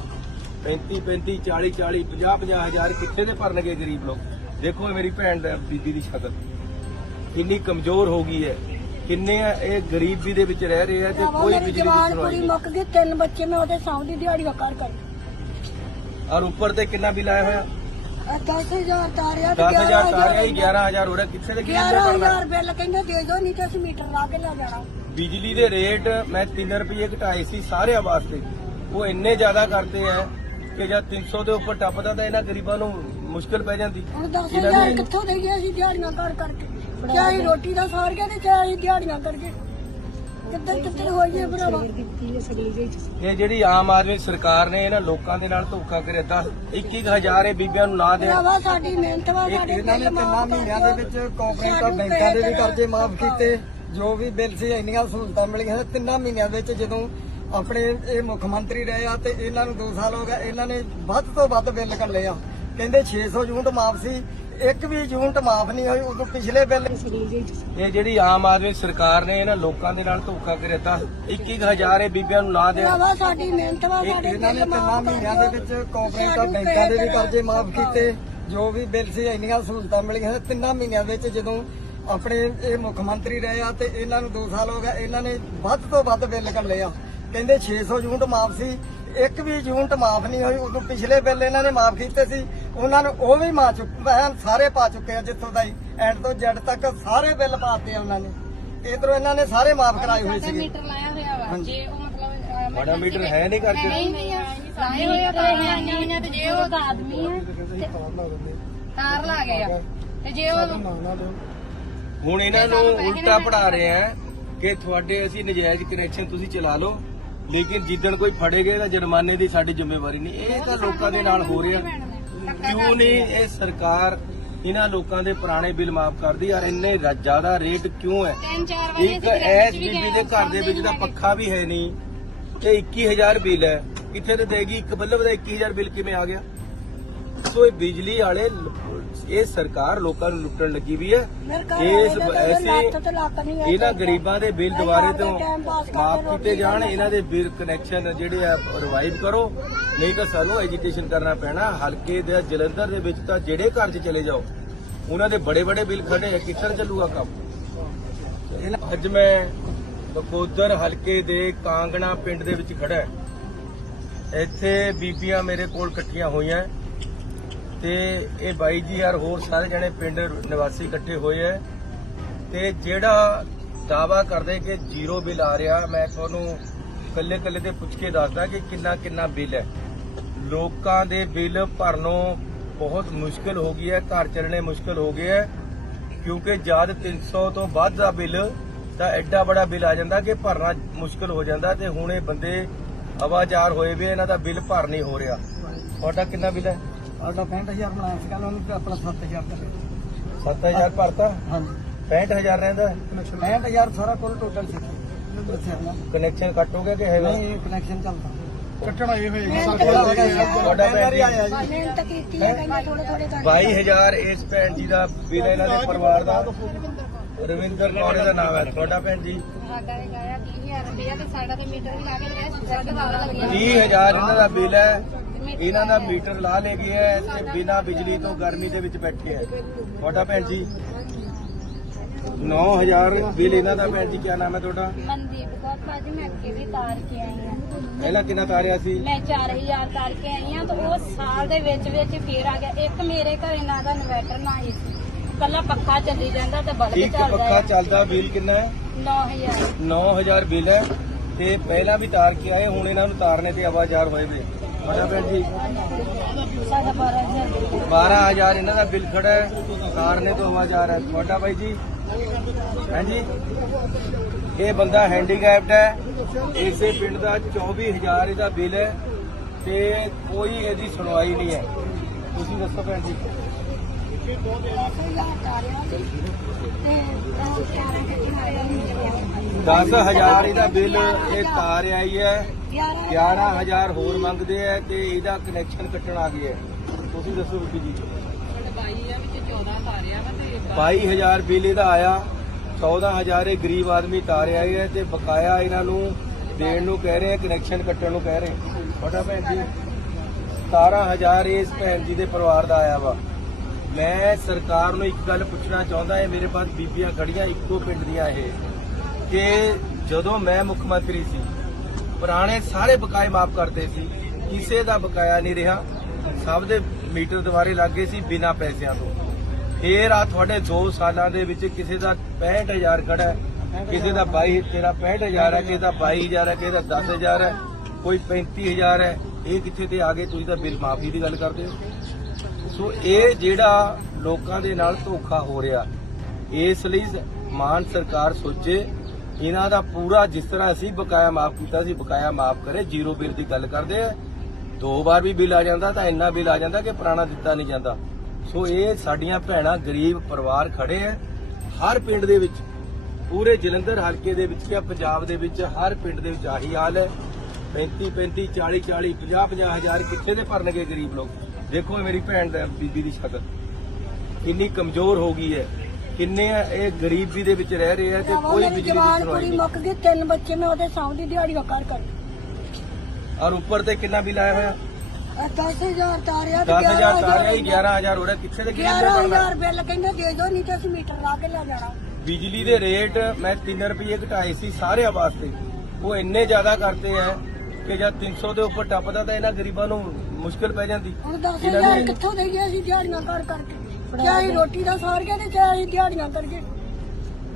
35 35 40 40 50 50 ਹਜ਼ਾਰ ਕਿੱਥੇ ਦੇ ਭਰਨਗੇ ਗਰੀਬ ਲੋਕ? ਦੇਖੋ ਇਹ ਮੇਰੀ ਭੈਣ ਦਾ ਬੀਬੀ ਦੀ ਸ਼ਕਲ। ਕਿੰਨੀ ਕਮਜ਼ੋਰ ਹੋ ਗਈ ਹੈ। ਕਿੰਨੇ ਇਹ ਗਰੀਬੀ ਦੇ ਵਿੱਚ ਰਹਿ ਰਹੇ ਆ ਤੇ ਕੋਈ ਬਿਜਲੀ ਦੀ ਜਵਾਨ ਸੁਣਵਾਈ ਕੁੜੀ ਨਹੀਂ। ਮੁੱਕ ਗਈ ਤਿੰਨ ਬੱਚੇ ਮੈਂ ਉਹਦੇ ਸੌਂ ਦੀ ਦਿਹਾੜੀਆਂ ਕਰ ਕਰ ਔਰ ਉੱਪਰ ਤੇ ਕਿੰਨਾ ਬਿੱਲ ਆਇਆ ਹੋਇਆ? 10000 ਤਾਰਿਆ ਤੇ 10000 ਤਾਰਿਆ ਹੀ 11000 ਹੋ ਰਿਹਾ। ਕਿੱਥੇ ਦੇ ਗਰੀਬ ਦੇ ਭਰਨਾ 11000 ਬਿੱਲ ਕਹਿੰਦੇ ਦੇ ਦਿਓ ਨਹੀਂ ਤੇ ਅਸੀਂ ਮੀਟਰ ਲਾ ਕੇ ਲੈ ਜਾਣਾ। ਬਿਜਲੀ ਦੇ ਰੇਟ ਮੈਂ 3 ਰੁਪਏ ਘਟਾਏ ਸੀ ਸਾਰਿਆਂ ਵਾਸਤੇ। ਉਹ ਇੰਨੇ ਜ਼ਿਆਦਾ ਕਰਤੇ ਆ ਕਿ ਜਦ 300 ਦੇ ਉੱਪਰ ਟੱਪਦਾ ਤਾਂ ਇਹਨਾਂ ਗਰੀਬਾਂ ਨੂੰ ਮੁਸ਼ਕਲ ਪੈ ਜਾਂਦੀ। ਹੁਣ ਇਹਨਾਂ 10000 ਨੇ ਕਿੱਥੋਂ ਦੇਈਏ ਅਸੀਂ ਦਿਹਾੜੀਆਂ ਕਰ ਕਰਕੇ? ਚਾਹੇ ਰੋਟੀ ਦਾ ਸਾਰ ਗਿਆ ਤੇ ਚਾਹੇ ਦਿਹਾੜੀਆਂ ਕਰਕੇ? ਕਿੱਧਰ ਕਿੱਧਰ ਹੋਈਏ ਭਰਾਵਾ? ਇਹ ਜਿਹੜੀ ਆਮ ਆਦਮੀ ਸਰਕਾਰ ਨੇ ਇਹਨਾਂ ਲੋਕਾਂ ਦੇ ਨਾਲ ਧੋਖਾ ਕਰਿਆ ਤਾਂ 21000 ਇਹ ਬੀਬੀਆਂ ਨੂੰ ਨਾ ਦੇਣ ਭਰਾਵਾ ਸਾਡੀ ਮਿਹਨਤ ਵਾ ਸਾਡੇ ਇਹਨਾਂ ਨੇ ਤਿੰਨਾਂ ਮਹੀਨਿਆਂ ਦੇ। ਵਿੱਚ ਕੋਆਪਰੇਟਿਵ ਬੈਂਕਾਂ ਦੇ ਵੀ ਕਰਜ਼ੇ ਮਾਫ ਕੀਤੇ ਜੋ ਵੀ ਬਿੱਲ ਸੀ ਇੰਨੀਆਂ ਸਹੂਲਤਾਂ ਮਿਲੀਆਂ ਸੀ, ਤਿੰਨਾਂ ਮਹੀਨਿਆਂ ਵਿੱਚ ਜਦੋਂ ਆਪਣੇ ਇਹ ਮੁੱਖ ਮੰਤਰੀ ਰਹੇ ਆ ਤੇ ਇਹਨਾਂ ਨੂੰ 2 ਸਾਲ ਹੋ ਗਏ ਇਹਨਾਂ ਨੇ ਵੱਧ ਤੋਂ ਵੱਧ ਬਿੱਲ ਕੱਢੇ ਆ। ਕਹਿੰਦੇ 600 ਯੂਨਿਟ ਮਾਫ ਸੀ ਇੱਕ ਵੀ ਯੂਨਿਟ ਮਾਫ ਨਹੀਂ ਹੋਈ ਉਦੋਂ ਪਿਛਲੇ ਬਿੱਲ ਇਹ ਜਿਹੜੀ ਆਮ ਆਦਮੀ ਸਰਕਾਰ ਨੇ ਇਹਨਾਂ ਲੋਕਾਂ ਦੇ ਨਾਲ ਧੋਖਾ ਕਰਿਆ ਤਾਂ 21000 ਇਹ ਬੀਬੀਆਂ ਨੂੰ ਦੇਣ ਭਰਾਵਾ ਸਾਡੀ ਮਿਹਨਤ ਵਾ ਸਾਡੇ ਇਹਨਾਂ ਨੇ ਤਿੰਨਾਂ ਮਹੀਨਿਆਂ ਦੇ। ਵਿੱਚ ਕੋਆਪਰੇਟਿਵ ਬੈਂਕਾਂ ਦੇ ਵੀ ਕਰਜ਼ੇ ਮਾਫ ਕੀਤੇ ਜੋ ਵੀ ਬਿੱਲ ਸੀ ਇੰਨੀਆਂ ਸਹੂਲਤਾਂ ਮਿਲੀਆਂ ਤਿੰਨਾਂ ਮਹੀਨਿਆਂ ਵਿੱਚ ਜਦੋਂ ਆਪਣੇ ਇਹ ਮੁੱਖ ਮੰਤਰੀ ਰਹੇ ਆ ਤੇ ਇਹਨਾਂ ਨੂੰ 2 ਸਾਲ ਹੋ ਗਏ ਇਹਨਾਂ ਨੇ ਵੱਧ ਤੋਂ ਵੱਧ ਬਿੱਲ ਕੱਢੇ ਆ। ਕਹਿੰਦੇ 600 ਯੂਨਿਟ ਮਾਫ ਸੀ ਇੱਕ ਵੀ ਯੂਨਿਟ ਮਾਫ ਨਹੀਂ ਹੋਈ ਉਦੋਂ ਪਿਛਲੇ ਬਿੱਲ ਇਹਨਾਂ ਨੇ ਮਾਫ ਕੀਤੇ ਸੀ। ਉਹਨਾਂ ਨੂੰ ਉਹ ਵੀ ਮਾ ਚੁੱਕੇ ਐਨ ਸਾਰੇ ਪਾ ਚੁੱਕੇ ਆ ਜਿੱਥੋਂ ਦਾ ਹੀ। ਐਂਡ ਤੋਂ ਜੈਡ ਤੱਕ ਸਾਰੇ ਬਿੱਲ ਪਾਤੇ ਆ ਉਹਨਾਂ ਨੇ। ਇਧਰੋਂ ਇਹਨਾਂ ਨੇ ਸਾਰੇ ਮਾਫ ਕਰਾਏ ਹੋਏ ਸਾਡਾ ਸੀਗੇ। ਮੀਟਰ ਲਾਇਆ ਹੋਇਆ ਵਾ। ਹਾਂਜੀ। ਜੇ ਉਹ ਮਤਲਬ ਸਾਡਾ ਮੀਟਰ ਹੈ ਨਹੀਂ ਕਰਕੇ। ਨਹੀਂ ਨਹੀਂ ਲਾਏ ਹੋਏ ਆ ਤਾਂ ਹੈ ਨਹੀਂ ਤੇ ਜੇ ਉਹ ਆਦਮੀ ਹੈ ਤੇ ਤਾਰ ਲਾ ਗਏ ਆ। ਤੇ ਜੇ ਉਹ ਹੁਣ ਇਹਨਾਂ ਨੂੰ ਉਲਟਾ ਪੜਾ ਰਹੇ ਆ ਕਿ ਤੁਹਾਡੇ ਅਸੀਂ ਨਜਾਇਜ਼ ਕਨੈਕਸ਼ਨ ਤੁਸੀਂ ਚਲਾ ਲਓ। ਲੇਕਿਨ ਜਿੱਦਣ ਕੋਈ ਫੜੇਗੇ ਤਾਂ ਜੁਰਮਾਨੇ ਦੀ ਸਾਡੀ ਜ਼ਿੰਮੇਵਾਰੀ ਨਹੀਂ। ਇਹ ਤਾਂ ਲੋਕਾਂ ਦੇ ਨਾਲ ਹੋ ਰਿਹਾ। ਕਿਉਂ ਨਹੀਂ? ਇਹ ਸਰਕਾਰ ਇਹਨਾਂ ਲੋਕਾਂ ਦੇ ਪੁਰਾਣੇ ਬਿੱਲ ਮਾਫ ਕਰਦੀ ਯਾਰ ਇੰਨੇ ਜ਼ਿਆਦਾ ਰੇਟ ਕਿਉਂ ਹੈ? ਇੱਕ ਐਸ ਬੀਬੀ ਦੇ ਘਰ ਦੇ ਵਿੱਚ ਤਾਂ ਪੱਖਾ ਵੀ ਹੈ ਨਹੀਂ ਤੇ 21000 ਬਿੱਲ ਹੈ। ਕਿੱਥੇ ਤੇ ਦੇਗੀ? ਇੱਕ ਬੱਲਬ ਦਾ 21000 ਬਿੱਲ ਕਿਵੇਂ ਆ ਗਿਆ? ਸੋ ਇਹ ਬਿਜਲੀ ਵਾਲੇ ਇਹ ਸਰਕਾਰ ਲੋਕਾਂ ਨੂੰ ਲੁੱਟਣ ਲੱਗੀ ਵੀ ਹੈ। ਇਸ ਐਸੇ ਹੈ ਇਹਨਾਂ ਗਰੀਬਾਂ ਦੇ ਬਿੱਲ ਦੁਬਾਰੇ ਆਪਦਾ ਤੋਂ ਮਾਫ ਕੀਤੇ ਜਾਣ। ਇਹਨਾਂ ਦੇ ਬਿੱਲ ਕਨੈਕਸ਼ਨ ਜਿਹੜੇ ਆ ਰਿਵਾਈਵ ਕਰੋ। ਨਹੀਂ ਤਾਂ ਸਾਨੂੰ ਐਜੀਟੇਸ਼ਨ ਕਰਨਾ ਪੈਣਾ। ਹਲਕੇ ਦੇ ਜਲੰਧਰ ਦੇ ਵਿੱਚ ਤਾਂ ਜਿਹੜੇ ਘਰ 'ਚ ਚਲੇ ਜਾਓ ਉਹਨਾਂ ਦੇ ਬੜੇ ਬੜੇ ਬਿੱਲ ਖੜੇ ਆ ਕਿੱਥੇ ਚੱਲੂਗਾ ਕੰਮ? ਅੱਜ ਮੈਂ ਬਕੋਦਰ ਹਲਕੇ ਦੇ ਕਾਂਗਣਾ ਪਿੰਡ ਦੇ ਵਿੱਚ ਖੜਾ ਹਾਂ। ਇੱਥੇ ਬੀਬੀਆਂ ਮੇਰੇ ਕੋਲ ਇਕੱਠੀਆਂ ਹੋਈਆਂ। ਤੇ ਇਹ ਬਾਈ ਜੀ ਯਾਰ ਹੋਰ ਸਾਰੇ ਜਣੇ ਪਿੰਡ ਨਿਵਾਸੀ ਇਕੱਠੇ ਹੋਏ ਐ ਤੇ ਜਿਹੜਾ ਦਾਵਾ ਕਰਦੇ ਕਿ ਜ਼ੀਰੋ ਬਿੱਲ ਆ ਰਿਹਾ, ਮੈਂ ਤੁਹਾਨੂੰ ਕੱਲੇ ਕੱਲੇ ਤੇ ਪੁੱਛ ਕੇ ਦੱਸਦਾ ਕਿ ਕਿੰਨਾ ਕਿੰਨਾ ਬਿੱਲ ਹੈ। ਲੋਕਾਂ ਦੇ ਬਿੱਲ ਭਰਨੋਂ ਬਹੁਤ ਮੁਸ਼ਕਲ ਹੋ ਗਈ ਹੈ, ਘਰ ਚੱਲਣੇ ਮੁਸ਼ਕਲ ਹੋ ਗਏ ਹੈ, ਕਿਉਂਕਿ ਜਦ 300 ਤੋਂ ਵੱਧ ਦਾ ਬਿੱਲ, ਤਾਂ ਐਡਾ ਬੜਾ ਬਿੱਲ ਆ ਜਾਂਦਾ ਕਿ ਭਰਨਾ ਮੁਸ਼ਕਲ ਹੋ ਜਾਂਦਾ ਤੇ ਹੁਣ ਇਹ ਬੰਦੇ ਆਵਾਜ਼ਾਰ ਹੋਏ ਵੀ ਇਹਨਾਂ ਦਾ ਬਿੱਲ ਭਰ ਨਹੀਂ ਹੋ ਰਿਹਾ। ਤੁਹਾਡਾ ਕਿੰਨਾ ਬਿੱਲ ਹੈ? ਸਾਡਾ 65000 ਬਣਾਇਆ ਸੀ ਕੱਲ ਉਹਨੂੰ ਤੇ ਆਪਣਾ 7000 ਦਾ। 7000 ਭਰਤਾ? ਹਾਂਜੀ। 65000 ਰਹਿੰਦਾ? 65000 ਸਾਰਾ ਕੁੱਲ ਟੋਟਲ ਸੀ। ਕਨੈਕਸ਼ਨ ਕੱਟ ਹੋ ਗਿਆ ਕਿ ਹੈਗਾ? ਨਹੀਂ ਕਨੈਕਸ਼ਨ ਚੱਲਦਾ। ਕੱਟਣਾ ਇਹ ਹੋਏਗਾ। ਤੁਹਾਡਾ ਭੈਣ ਜੀ ਆਇਆ ਜੀ ਮਿਹਨਤ ਕੀਤੀ ਹੈ ਕਹਿੰਦੇ ਥੋੜੇ ਥੋੜੇ ਕਰ 22000 ਇਸ ਭੈਣ ਜੀ ਦਾ ਬਿੱਲ ਇਹਨਾਂ ਦੇ ਪਰਿਵਾਰ ਦਾ। ਰਵਿੰਦਰ ਕੌਰ ਦਾ ਨਾਮ ਹੈ। ਤੁਹਾਡਾ ਭੈਣ ਜੀ? ਸਾਡਾ ਇਹ ਗਾਇਆ 30000 ਰੁਪਇਆ ਤੇ ਸਾਡਾ ਤੇ ਮੀਟਰ ਵੀ ਲਾ ਕੇ ਲਿਆ ਸਾਡਾ ਤਾਂ ਲੱਗਿਆ। 30000 ਇਹਨਾਂ ਦਾ ਬਿੱਲ ਹੈ। ਇਹਨਾਂ ਦਾ ਮੀਟਰ ਲਾ ਲੇ ਗਏ ਹੈ ਤੇ ਬਿਨਾ ਬਿਜਲੀ ਤੋਂ ਗਰਮੀ ਦੇ ਵਿੱਚ ਬੈਠੇ ਹੈ। ਤੁਹਾਡਾ ਭੈਣ ਜੀ? 9000 ਬਿੱਲ ਇਹਨਾਂ ਦਾ ਭੈਣ ਜੀ ਕੀ ਨਾਮ ਹੈ ਤੁਹਾਡਾ? ਮਨਦੀਪ ਕੌਰ ਭਾਜੀ ਮੈਂ ਅੱਗੇ ਵੀ ਤਾਰ ਕੇ ਆਈ ਹਾਂ। ਪਹਿਲਾਂ ਕਿੰਨਾ ਤਾਰਿਆ ਸੀ? ਮੈਂ 4000 ਤਾਰ ਕੇ ਆਈ ਹਾਂ ਤਾਂ ਉਹ ਸਾਲ ਦੇ ਵਿੱਚ ਵਿੱਚ ਫੇਰ ਆ ਗਿਆ। ਇੱਕ ਮੇਰੇ ਘਰੇ ਨਾ ਦਾ ਇਨਵਰਟਰ ਨਾ ਹੀ ਸੀ ਕੱਲਾ ਪੱਖਾ ਚੱਲੀ ਜਾਂਦਾ ਤੇ ਬਲਬ ਇੱਕ ਚੱਲਦਾ ਪੱਖਾ ਹੈ। ਚੱਲਦਾ ਬਿੱਲ ਕਿੰਨਾ ਹੈ? 9000 9000 ਬਿੱਲ ਹੈ ਤੇ ਪਹਿਲਾਂ ਵੀ ਤਾਰ ਕੇ ਆਏ ਹੁਣ ਇਹਨਾਂ ਨੂੰ ਤਾਰਨੇ ਤੇ ਆਵਾਜ਼ਾਰ ਹੋਏ ਵੇ ਤੁਹਾਡਾ ਭੈਣ ਜੀ। ਸਾਡਾ 12000 12000 ਇਹਨਾਂ ਦਾ ਬਿੱਲ ਖੜਾ ਹੈ। ਸਾਰਨੇ ਤੋਂ ਆਵਾਜ਼ ਆ ਰਿਹਾ ਹੈ। ਤੁਹਾਡਾ ਬਾਈ ਜੀ। ਹਾਂਜੀ। ਇਹ ਬੰਦਾ ਹੈਂਡੀਕੈਪਡ ਹੈ। ਇਸੇ ਪਿੰਡ ਦਾ 24000 ਇਹਦਾ ਬਿੱਲ ਹੈ। ਤੇ ਕੋਈ ਇਹਦੀ ਸੁਣਵਾਈ ਨਹੀਂ ਹੈ। ਤੁਸੀਂ ਦੱਸੋ ਭੈਣ ਜੀ। ਦਸ ਹਜ਼ਾਰ ਇਹਦਾ ਬਿੱਲ ਇਹ ਤਾਰ ਆਈ ਹੈ। 11000 ਹੋਰ ਮੰਗਦੇ ਆ ਤੇ ਇਹਦਾ ਕਨੈਕਸ਼ਨ ਕੱਟਣ ਆ ਗਿਆ ਤੁਸੀਂ ਦੱਸੋ ਬੀਬੀ ਜੀ। 22000 ਬਿੱਲ ਇਹਦਾ ਆਇਆ 14000 ਇਹ ਗਰੀਬ ਆਦਮੀ ਤਾਰਿਆ ਹੈ ਤੇ ਬਕਾਇਆ ਇਹਨਾਂ ਨੂੰ ਦੇਣ ਨੂੰ ਕਹਿ ਰਹੇ ਆ ਕਨੈਕਸ਼ਨ ਕੱਟਣ ਨੂੰ ਕਹਿ ਰਹੇ ਤੁਹਾਡਾ ਭੈਣ ਜੀ 17000 ਇਸ ਭੈਣ ਜੀ ਦੇ ਪਰਿਵਾਰ ਦਾ ਆਇਆ ਵਾ। ਮੈਂ ਸਰਕਾਰ ਨੂੰ ਇੱਕ ਗੱਲ ਪੁੱਛਣਾ ਚਾਹੁੰਦਾ ਹੈ ਮੇਰੇ ਪਾਸ ਬੀਬੀਆਂ ਖੜੀਆਂ ਇੱਕੋ ਪਿੰਡ ਦੀਆਂ ਇਹ ਕਿ ਜਦੋਂ ਮੈਂ ਮੁੱਖ ਮੰਤਰੀ ਸੀ ਪੁਰਾਣੇ ਸਾਰੇ ਬਕਾਏ ਮਾਫ ਕਰਦੇ ਸੀ। ਕਿਸੇ ਦਾ ਬਕਾਇਆ ਨਹੀਂ ਰਿਹਾ। ਸਭ ਦੇ ਮੀਟਰ ਦੁਆਰੇ ਲੱਗੇ ਸੀ ਬਿਨਾਂ ਪੈਸਿਆਂ ਤੋਂ। ਫੇਰ ਆ ਤੁਹਾਡੇ 2 ਸਾਲਾਂ ਦੇ ਵਿੱਚ ਕਿਸੇ ਦਾ 65000 ਖੜਾ ਕਿਸੇ ਦਾ 22 ਤੇਰਾ 65000 ਹੈ, ਕਿਸੇ ਦਾ 22000 ਹੈ, ਕਿਸੇ ਦਾ 10000 ਹੈ, ਕੋਈ 35000 ਹੈ। ਇਹ ਕਿੱਥੇ ਤੇ ਆ ਗਏ? ਤੁਸੀਂ ਤਾਂ ਬਿੱਲ ਮਾਫੀ ਦੀ ਗੱਲ ਕਰਦੇ ਹੋ। ਸੋ ਇਹ ਜਿਹੜਾ ਲੋਕਾਂ ਦੇ ਨਾਲ ਧੋਖਾ ਹੋ ਰਿਹਾ, ਇਸ ਲਈ ਮਾਨ ਸਰਕਾਰ ਸੋਚੇ ਇਹਨਾਂ ਦਾ ਪੂਰਾ ਜਿਸ ਤਰ੍ਹਾਂ ਅਸੀਂ ਬਕਾਇਆ ਮਾਫ ਕੀਤਾ ਸੀ, ਬਕਾਇਆ ਮਾਫ ਕਰੇ, ਜ਼ੀਰੋ ਬਿੱਲ ਦੀ ਗੱਲ ਕਰਦੇ ਆ। ਦੋ ਵਾਰ ਵੀ ਬਿੱਲ ਆ ਜਾਂਦਾ ਤਾਂ ਇੰਨਾ ਬਿੱਲ ਆ ਜਾਂਦਾ ਕਿ ਪੁਰਾਣਾ ਦਿੱਤਾ ਨਹੀਂ ਜਾਂਦਾ। ਸੋ ਇਹ ਸਾਡੀਆਂ ਭੈਣਾਂ ਗਰੀਬ ਪਰਿਵਾਰ ਖੜੇ ਆ। ਹਰ ਪਿੰਡ ਦੇ ਵਿੱਚ, ਪੂਰੇ ਜਲੰਧਰ ਹਲਕੇ ਦੇ ਵਿੱਚ ਜਾਂ ਪੰਜਾਬ ਦੇ ਵਿੱਚ ਹਰ ਪਿੰਡ ਦੇ ਵਿੱਚ ਆਹੀ ਹਾਲ ਹੈ। 35 35 40 40 50 50 ਹਜ਼ਾਰ ਕਿੱਥੇ ਦੇ ਭਰਨਗੇ ਗਰੀਬ ਲੋਕ? ਦੇਖੋ ਮੇਰੀ ਭੈਣ ਦਾ ਬੀਬੀ ਦੀ ਸ਼ਕਲ। ਕਿੰਨੀ ਕਮਜ਼ੋਰ ਹੋ ਗਈ ਹੈ। ਕਿੰਨੇ ਇਹ ਗਰੀਬੀ ਦੇ ਵਿੱਚ ਰਹਿ ਰਹੇ ਆ ਤੇ ਕੋਈ ਮੇਰੀ ਬਿਜਲੀ ਦੀ ਜਵਾਨ ਸੁਣਵਾਈ ਕੁੜੀ ਨਹੀਂ। ਮੁੱਕ ਗਈ ਤਿੰਨ ਬੱਚੇ ਮੈਂ ਉਹਦੇ ਸੌਂ ਦੀ ਦਿਹਾੜੀ ਕਰ ਕਰ ਔਰ ਉੱਪਰ ਤੇ ਕਿੰਨਾ ਬਿੱਲ ਆਇਆ ਹੋਇਆ? 10000 ਤਾਰਿਆ 10000 ਤਾਰਿਆ ਹੀ 11000 ਹੋ ਰਿਹਾ। ਕਿੱਥੇ ਦੇ ਗਰੀਬ ਦੇ ਬਣਦਾ? 11000 ਬਿੱਲ ਕਹਿੰਦੇ ਦੇ ਦਿਓ ਨਹੀਂ ਤੇ ਅਸੀਂ ਮੀਟਰ ਲਾ ਕੇ ਲੈ ਜਾਣਾ ਬਿਜਲੀ ਦੇ ਰੇਟ ਮੈਂ 3 ਰੁਪਏ ਘਟਾਏ ਸੀ ਸਾਰਿਆਂ ਵਾਸਤੇ। ਉਹ ਇੰਨੇ ਜ਼ਿਆਦਾ ਕਰਤੇ ਆ ਕਿ ਜਦ 300 ਦੇ ਉੱਪਰ ਟੱਪਦਾ ਤਾਂ ਇਹਨਾਂ ਗਰੀਬਾਂ ਨੂੰ ਮੁਸ਼ਕਲ ਪੈ ਜਾਂਦੀ। ਹੁਣ ਇਹਨਾਂ 10000 ਨੇ ਕਿੱਥੋਂ ਦੇਈਏ ਅਸੀਂ ਦਿਹਾੜੀਆਂ ਕਰ ਕਰਕੇ? ਚਾਹੇ ਰੋਟੀ ਦਾ ਸਾਰ ਕੇ ਤੇ ਚਾਹੇ ਦਿਹਾੜੀਆਂ ਕਰਕੇ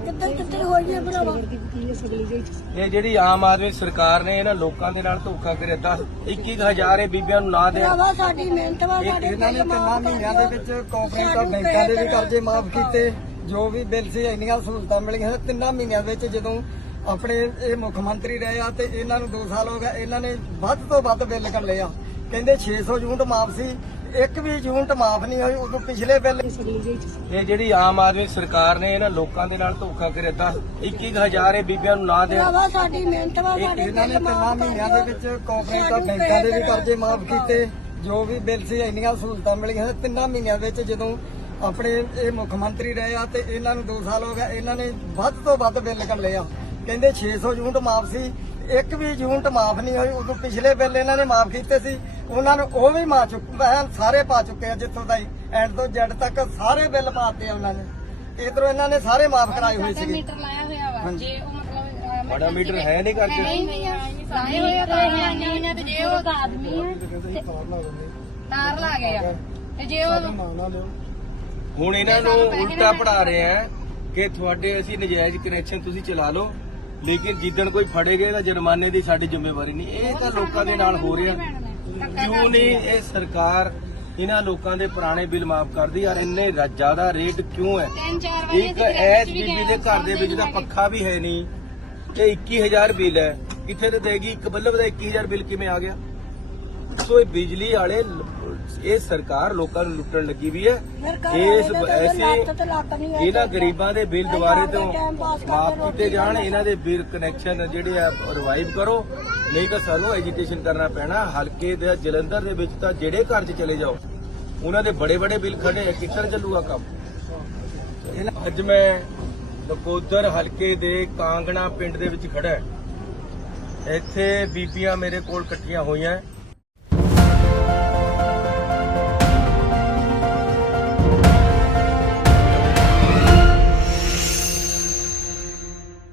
ਕਿੱਧਰ ਕਿੱਧਰ ਹੋ ਗਈਆਂ ਭਰਾਵਾ ਇਹ ਜਿਹੜੀ ਆਮ ਆਦਮੀ ਸਰਕਾਰ ਨੇ ਇਹਨਾਂ ਲੋਕਾਂ ਦੇ ਨਾਲ ਧੋਖਾ ਕਰਿਆ 10 21000 ਇਹ ਬੀਬੀਆਂ ਨੂੰ ਨਾ ਦੇਣ ਭਰਾਵਾ ਸਾਡੀ ਮਿਹਨਤ ਵਾ ਇਹ- ਸਾਡੇ ਇਹਨਾਂ ਨੇ ਤਿੰਨਾਂ ਮਹੀਨਿਆਂ ਦੇ। ਵਿੱਚ ਕਾਰਪੋਰੇਟ ਸਾਨੂੰ ਬੈਂਕਾਂ ਦੇ ਵੀ ਕਰਜ਼ੇ ਮਾਫ ਕੀਤੇ ਜੋ ਵੀ ਬਿੱਲ ਸੀ ਇੰਨੀਆਂ ਸਹੂਲਤਾਂ ਮਿਲੀਆਂ ਤਿੰਨਾਂ ਮਹੀਨਿਆਂ ਵਿੱਚ ਜਦੋਂ ਆਪਣੇ ਇਹ ਮੁੱਖ ਮੰਤਰੀ ਰਹੇ ਆ ਤੇ ਇਹਨਾਂ ਨੂੰ 2 ਸਾਲ ਹੋ ਗਏ ਇਹਨਾਂ ਨੇ ਵੱਧ ਤੋਂ ਵੱਧ ਬਿੱਲ ਕੱਢੇ ਆ। ਕਹਿੰਦੇ 600 ਯੂਨਿਟ ਮਾਫ ਸੀ ਇੱਕ ਵੀ ਯੂਨਿਟ ਮਾਫ ਨਹੀਂ ਹੋਈ ਉਦੋਂ ਪਿਛਲੇ ਬਿੱਲ ਇਹ ਜਿਹੜੀ ਆਮ ਆਦਮੀ ਸਰਕਾਰ ਨੇ ਇਹਨਾਂ ਲੋਕਾਂ ਦੇ ਨਾਲ ਧੋਖਾ ਕਰਿਆ 10 21000 ਇਹ ਬੀਬੀਆਂ ਨੂੰ ਨਾ ਭਰਾਵਾ ਸਾਡੀ ਮਿਹਨਤ ਵਾ ਸਾਡੇ ਇਹਨਾਂ ਨੇ ਤਿੰਨਾਂ ਮਹੀਨਿਆਂ ਦੇ। ਵਿੱਚ ਕਾਰਪੋਰੇਟ ਸਾਨੂੰ ਬੈਂਕਾਂ ਦੇ ਵੀ ਕਰਜ਼ੇ ਮਾਫ ਕੀਤੇ ਜੋ ਵੀ ਬਿੱਲ ਸੀ ਇੰਨੀਆਂ ਸਹੂਲਤਾਂ ਮਿਲੀਆਂ ਤਿੰਨਾਂ ਮਹੀਨਿਆਂ ਵਿੱਚ ਜਦੋਂ ਆਪਣੇ ਇਹ ਮੁੱਖ ਮੰਤਰੀ ਰਹੇ ਆ ਤੇ ਇਹਨਾਂ ਨੂੰ 2 ਸਾਲ ਹੋ ਗਏ ਇਹਨਾਂ ਨੇ ਵੱਧ ਤੋਂ ਵੱਧ ਬਿੱਲ ਕੱਢੇ ਆ। ਕਹਿੰਦੇ 600 ਯੂਨਿਟ ਮਾਫ ਸੀ ਇੱਕ ਵੀ ਯੂਨਿਟ ਮਾਫ ਨਹੀਂ ਹੋਈ ਉਦੋਂ ਪਿਛਲੇ ਬਿੱਲ ਇਹਨਾਂ ਨੇ ਮਾਫ ਕੀਤੇ ਸੀ। ਉਹਨਾਂ ਨੂੰ ਉਹ ਵੀ ਮਾ ਚੁੱਕ ਐਨ ਸਾਰੇ ਪਾ ਚੁੱਕੇ ਆ ਜਿੱਥੋਂ ਤਾਈ ਐਂਡ ਤੋਂ ਜੈਡ ਤੱਕ ਸਾਰੇ ਬਿੱਲ ਪਾਤੇ ਆ ਉਹਨਾਂ ਨੇ। ਇਧਰੋਂ ਇਹਨਾਂ ਨੇ ਸਾਰੇ ਮਾਫ ਕਰਾਏ ਹੋਏ ਸਾਡਾ ਸੀਗੇ। ਮੀਟਰ ਲਾਇਆ ਹੋਇਆ ਵਾ ਹਾਂਜੀ। ਜੇ ਉਹ ਮਤਲਬ ਤੁਹਾਡਾ ਮੀਟਰ ਹੈ ਨਹੀਂ ਕਰਕੇ ਨਹੀਂ ਨਹੀਂ ਲਾਏ ਹੋਏ ਆ ਤਾਂ ਆਈਆਂ ਹੋਈਆਂ ਤੇ ਜੇ ਉਹ ਆਦਮੀ ਆ ਤਾਰ ਲਾ ਗਏ ਆ। ਤੇ ਜੇ ਉਹ ਹੁਣ ਇਹਨਾਂ ਨੂੰ ਉਲਟਾ ਪੜਾ ਰਹੇ ਆ ਕਿ ਤੁਹਾਡੇ ਅਸੀਂ ਨਜਾਇਜ਼ ਕਨੈਕਸ਼ਨ ਤੁਸੀਂ ਚਲਾ ਲਓ ਲੇਕਿਨ ਜਿੱਦਣ ਕੋਈ ਫੜੇਗੇ ਤਾਂ ਜੁਰਮਾਨੇ ਦੀ ਸਾਡੀ ਜ਼ਿੰਮੇਵਾਰੀ ਨਹੀਂ। ਇਹ ਤਾਂ ਲੋਕਾਂ ਦੇ ਨਾਲ ਹੋ ਰਿਹਾ। ਕਿਉਂ ਨਹੀਂ? ਇਹ ਸਰਕਾਰ ਇਹਨਾਂ ਲੋਕਾਂ ਦੇ ਪੁਰਾਣੇ ਬਿੱਲ ਮਾਫ ਕਰਦੀ ਯਾਰ ਇੰਨੇ ਰ- ਜ਼ਿਆਦਾ ਰੇਟ ਕਿਉਂ ਹੈ? ਇੱਕ ਐਸ ਬੀਬੀ ਦੇ ਘਰ ਦੇ ਵਿੱਚ ਤਾਂ ਪੱਖਾ ਵੀ ਹੈ ਨਹੀਂ ਤੇ 21000 ਬਿੱਲ ਹੈ। ਕਿੱਥੇ ਤੇ ਦੇਗੀ? ਇੱਕ ਬੱਲਬ ਦਾ 21000 ਬਿੱਲ ਕਿਵੇਂ ਆ ਗਿਆ? ਸੋ ਇਹ ਬਿਜਲੀ ਵਾਲੇ ਲ- ਇਹ ਸਰਕਾਰ ਲੋਕਾਂ ਨੂੰ ਲੁੱਟਣ ਲੱਗੀ ਵੀ ਹੈ। ਇਸ ਦੇ ਐਸੇ ਇਹਨਾਂ ਗਰੀਬਾਂ ਦੇ ਬਿੱਲ ਦੁਬਾਰੇ ਤੋਂ ਮਾਫ ਕੀਤੇ ਜਾਣ। ਇਹਨਾਂ ਦੇ ਬਿੱਲ ਕਨੈਕਸ਼ਨ ਜਿਹੜੇ ਆ ਰਿਵਾਈਵ ਕਰੋ। ਨਹੀਂ ਤਾਂ ਸਾਨੂੰ ਐਜੀਟੇਸ਼ਨ ਕਰਨਾ ਪੈਣਾ। ਹਲਕੇ ਦੇ ਜਲੰਧਰ ਦੇ ਵਿੱਚ ਤਾਂ ਜਿਹੜੇ ਘਰ 'ਚ ਚਲੇ ਜਾਓ, ਉਹਨਾਂ ਦੇ ਬੜੇ ਬੜੇ ਬਿੱਲ ਖੜੇ ਆ, ਕਿੱਧਰ ਚੱਲੂਗਾ ਕੰਮ? ਅੱਜ ਮੈਂ ਨਕੋਦਰ ਹਲਕੇ ਦੇ ਕਾਂਗਣਾ ਪਿੰਡ ਦੇ ਵਿੱਚ ਖੜਾ ਇੱਥੇ ਬੀਬੀਆਂ ਮੇਰੇ ਕੋਲ ਇਕੱਠੀਆਂ ਹੋਈਆਂ।